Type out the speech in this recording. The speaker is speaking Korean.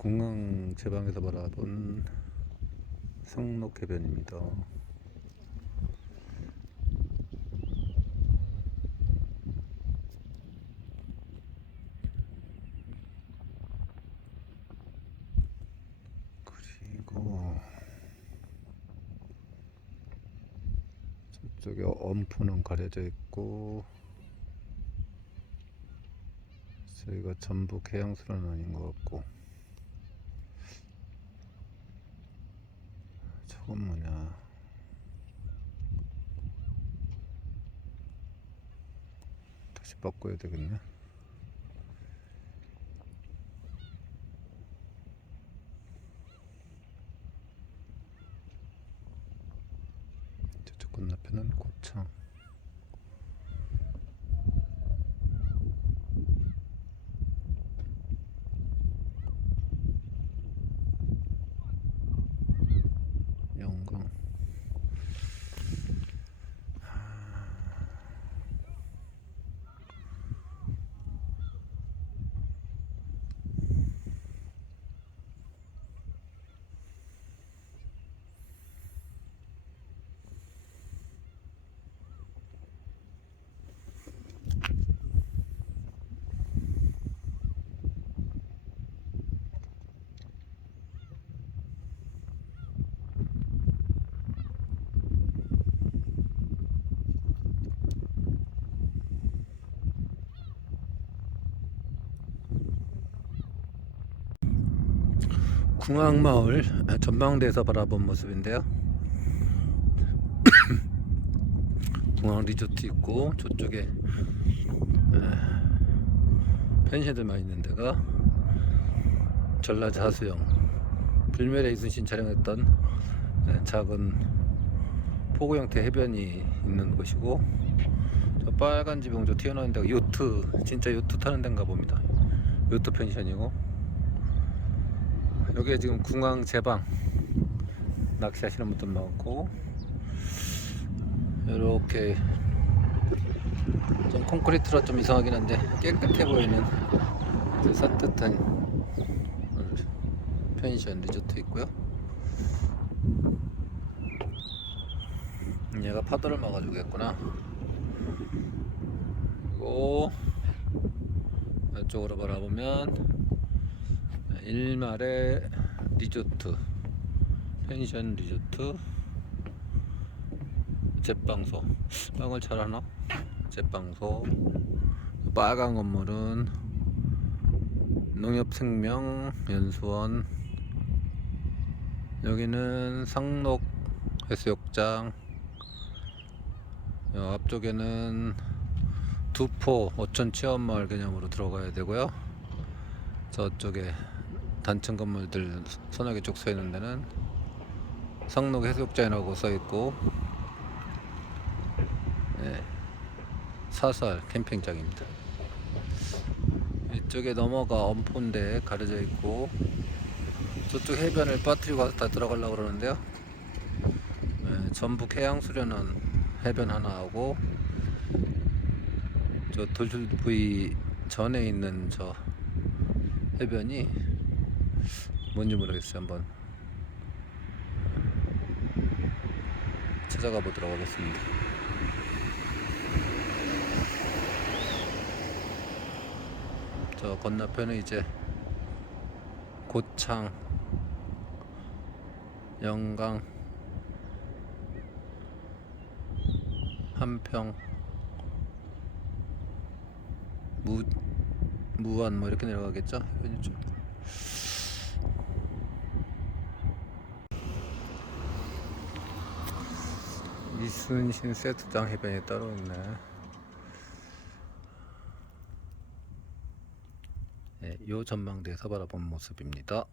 공항 제방에서 바라본 성록 해변입니다. 그리고 저쪽에 엄포는 가려져 있고 저희가 전북 해양수는 아닌 것 같고 저건 뭐냐. 다시 바꿔야 되겠네. 저쪽 건너편은 고창 영광 궁악마을 아, 전망대에서 바라본 모습인데요. 궁악 리조트 있고 저쪽에 에, 펜션들 많이 있는 데가 전라자 하수영 불멸의 이순신 촬영했던 에, 작은 포구 형태 해변이 있는 곳이고 저 빨간 지붕 저 튀어나오는 데가 요트 진짜 요트 타는 데인가 봅니다. 요트 펜션이고 여기에 지금 궁왕 제방 낚시하시는 분들 많고 이렇게 좀 콘크리트라 좀 이상하긴 한데 깨끗해 보이는 그 산뜻한 펜션 리조트 있고요. 얘가 파도를 막아주겠구나. 그리고 이쪽으로 바라보면 일말의 리조트 펜션 리조트 제빵소. 빵을 잘하나? 제빵소. 빨간 건물은 농협생명 연수원. 여기는 상록 해수욕장. 요 앞쪽에는 두포 어촌 체험마을 개념으로 들어가야 되고요. 저쪽에 단층 건물들 서너 개 쭉 서 있는 데는 상록 해수욕장이라고 써 있고 네, 사설 캠핑장입니다. 이쪽에 넘어가 엄포인데 가려져 있고 저쪽 해변을 빠뜨리고 다 들어가려고 그러는데요. 네, 전북 해양수련원 해변 하나 하고 저 돌출부위 전에 있는 저 해변이 뭔지 모르겠어요. 한번 찾아가 보도록 하겠습니다. 저 건너편은 이제 고창, 영강, 한평, 무 무안 뭐 이렇게 내려가겠죠? 해변 이 좀. 이순신 세트장 해변이 따로 있네. 네, 요 전망대에서 바라본 모습입니다.